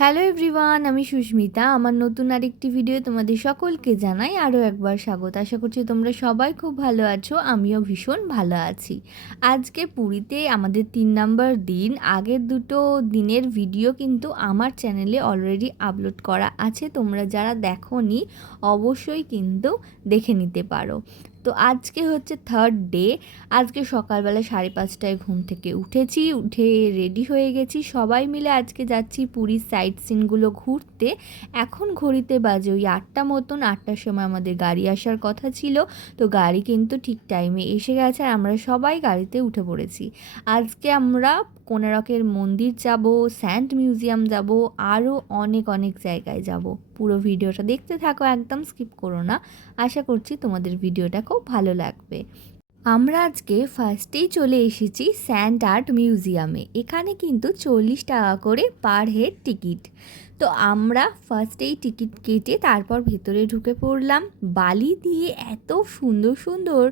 Hello everyone, আমি সুস্মিতা। আমার নতুন আরেকটি ভিডিও তোমাদের সকলকে জানাই আরও একবার স্বাগত। আশা করছি তোমরা সবাই খুব ভালো আছো, আমিও ভীষণ ভালো আছি। আজকে পুরীতে আমাদের 3 নম্বর দিন। আগের দুটো দিনের ভিডিও কিন্তু আমার চ্যানেলে অলরেডি আপলোড করা আছে, তোমরা যারা দেখোনি অবশ্যই কিন্তু দেখে নিতে পারো। তো আজকে হচ্ছে থার্ড ডে। আজকে সকালবেলা 5:30টায় ঘুম থেকে উঠেছি, উঠে রেডি হয়ে গেছি। সবাই মিলে আজকে যাচ্ছি পুরীর সাইট সিনগুলো ঘুরতে। এখন ঘড়িতে বাজে ওই 8টা মতন। 8টার সময় আমাদের গাড়ি আসার কথা ছিল, তো গাড়ি কিন্তু ঠিক টাইমে এসে গেছে আর আমরা সবাই গাড়িতে উঠে পড়েছি। আজকে আমরা কোণারকের মন্দির যাব, স্যান্ড মিউজিয়াম যাব, আরও অনেক অনেক জায়গায় যাব। পুরো ভিডিওটা দেখতে থাকো, একদম স্কিপ করো না। আশা করছি তোমাদের ভিডিওটা খুব ভালো লাগবে। আমরা আজকে ফার্স্টেই চলে এসেছি স্যান্ড আর্ট মিউজিয়ামে। এখানে কিন্তু 40 টাকা করে পার হেড টিকিট। তো আমরা ফার্স্টেই টিকিট কেটে তারপর ভেতরে ঢুকে পড়লাম। বালি দিয়ে এত সুন্দর সুন্দর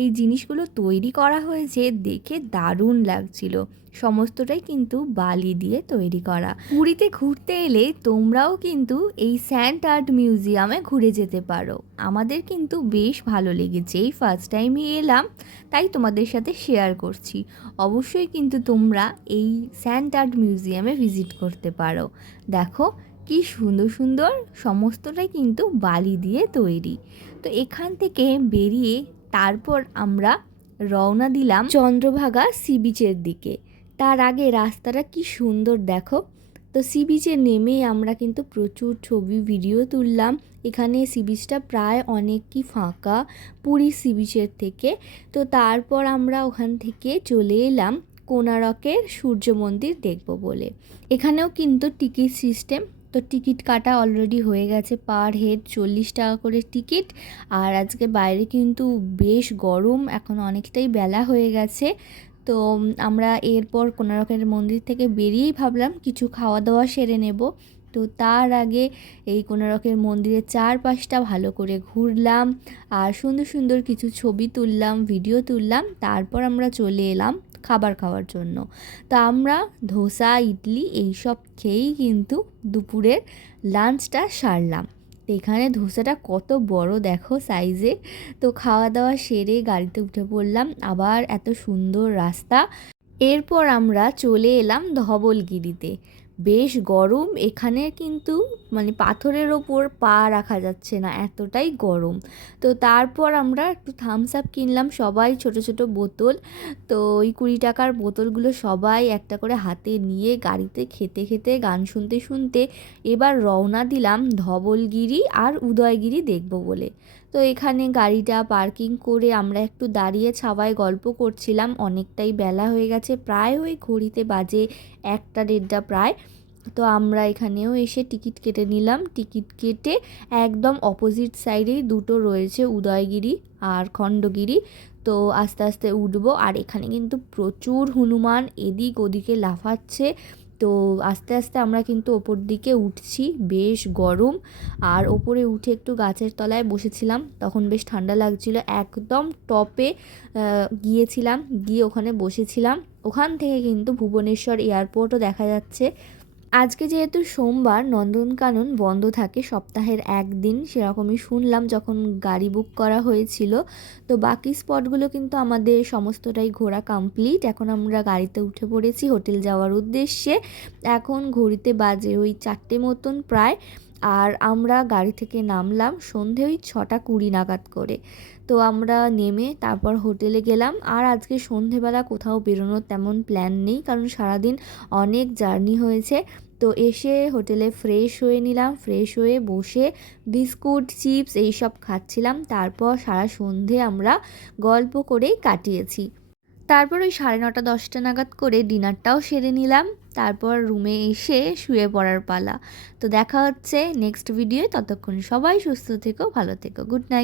এই জিনিসগুলো তৈরি করা হয়েছে, দেখে দারুণ লাগছিল। সমস্তটাই কিন্তু বালি দিয়ে তৈরি করা। পুরীতে ঘুরতে এলে তোমরাও কিন্তু এই স্যান্ড আর্ট মিউজিয়ামে ঘুরে যেতে পারো। আমাদের কিন্তু বেশ ভালো লেগেছে, এই ফার্স্ট টাইমই এলাম, তাই তোমাদের সাথে শেয়ার করছি। অবশ্যই কিন্তু তোমরা এই স্যান্ড আর্ট মিউজিয়ামে ভিজিট করতে পারো। দেখো কি সুন্দর সুন্দর, সমস্তটাই কিন্তু বালি দিয়ে তৈরি। তো এখান থেকে বেরিয়ে তারপর আমরা রওনা দিলাম চন্দ্রভাগা সি বিচের দিকে। তার আগে রাস্তাটা কি সুন্দর দেখো। তো সি বিচে নেমে আমরা কিন্তু প্রচুর ছবি ভিডিও তুললাম। এখানে সি বিচটা প্রায় অনেকই ফাঁকা পুরী সি বিচের থেকে। তো তারপর আমরা ওখান থেকে চলে এলাম কোণারকের সূর্য মন্দির দেখব বলে। এখানেও কিন্তু টিকিট সিস্টেম। তো টিকিট কাটা অলরেডি হয়ে গেছে, পার হেড 40 টাকা করে টিকিট। আর আজকে বাইরে কিন্তু বেশ গরম, এখন অনেকটাই বেলা হয়ে গেছে। তো আমরা এরপর কোণারকের মন্দির থেকে বেরিয়েই ভাবলাম কিছু খাওয়া দাওয়া সেরে নেব। তো তার আগে এই কোণারকের মন্দিরের চারপাশটা ভালো করে ঘুরলাম আর সুন্দর সুন্দর কিছু ছবি তুললাম, ভিডিও তুললাম। তারপর আমরা চলে এলাম খাবার খাওয়ার জন্য। তো আমরা ধোসা, ইডলি এইসব খেয়েই কিন্তু দুপুরের লাঞ্চটা সারলাম। এখানে ধোসাটা কত বড় দেখো সাইজে। তো খাওয়া দাওয়া সেরে গাড়িতে উঠে পড়লাম, আবার এত সুন্দর রাস্তা। এরপর আমরা চলে এলাম ধবলগিরিতে। বেশ গরম এখানে, কিন্তু পাথরের ওপর পা রাখা যাচ্ছে না, এতটাই গরম। তো তারপর আমরা একটু থামস আপ কিনলাম, সবাই ছোট ছোট বোতল। তো ওই 20 টাকার বোতলগুলো সবাই একটা করে হাতে নিয়ে গাড়িতে খেতে খেতে গান শুনতে শুনতে এবার রওনা দিলাম ধবলগিরি আর উদয়গিরি দেখব বলে। তো এখানে গাড়িটা পার্কিং করে আমরা একটু দাঁড়িয়ে ছাওয়ায় গল্প করছিলাম। অনেকটাই বেলা হয়ে গেছে, প্রায় ওই ঘড়িতে বাজে 1টা 1:30 প্রায়। তো আমরা এখানেও এসে টিকিট কেটে নিলাম। টিকিট কেটে একদম অপোজিট সাইডেই দুটো রয়েছে, উদয়গিরি আর খণ্ডগিরি। তো আস্তে আস্তে উঠবো। আর এখানে কিন্তু প্রচুর হনুমান এদিক ওদিকে লাফাচ্ছে। তো আস্তে আস্তে আমরা কিন্তু ওপর দিকে উঠছি, বেশ গরম। আর ওপরে উঠে একটু গাছের তলায় বসেছিলাম, তখন বেশ ঠান্ডা লাগছিল। একদম টপে গিয়েছিলাম, গিয়ে ওখানে বসেছিলাম। ওখান থেকে কিন্তু ভুবনেশ্বর এয়ারপোর্টও দেখা যাচ্ছে। আজকে যেহেতু সোমবার, নন্দনকানন বন্ধ থাকে সপ্তাহের একদিন, সেরকমই শুনলাম যখন গাড়ি বুক করা হয়েছিল। তো বাকি স্পটগুলো কিন্তু আমাদের সমস্তটাই ঘোরা কমপ্লিট। এখন আমরা গাড়িতে উঠে পড়েছি হোটেল যাওয়ার উদ্দেশ্যে। এখন ঘড়িতে বাজে ওই 4টে মতন প্রায়। আর আমরা গাড়ি থেকে নামলাম সন্ধে ওই 6টা 20 নাগাদ করে। তো আমরা নেমে তারপর হোটেলে গেলাম। আর আজকে সন্ধেবেলা কোথাও বেরোনোর তেমন প্ল্যান নেই, কারণ সারাদিন অনেক জার্নি হয়েছে। তো এসে হোটেলে ফ্রেশ হয়ে নিলাম, ফ্রেশ হয়ে বসে বিস্কুট চিপস এইসব খাচ্ছিলাম। তারপর সারা সন্ধে আমরা গল্প করেই কাটিয়েছি। তারপর ওই 9:30 10টা নাগাদ করে ডিনারটাও সেরে নিলাম। তারপর রুমে এসে শুয়ে পড়ার পালা। তো দেখা হচ্ছে নেক্সট ভিডিওয়ে। ততক্ষণ সবাই সুস্থ থেকো, ভালো থেকো, গুড নাইট।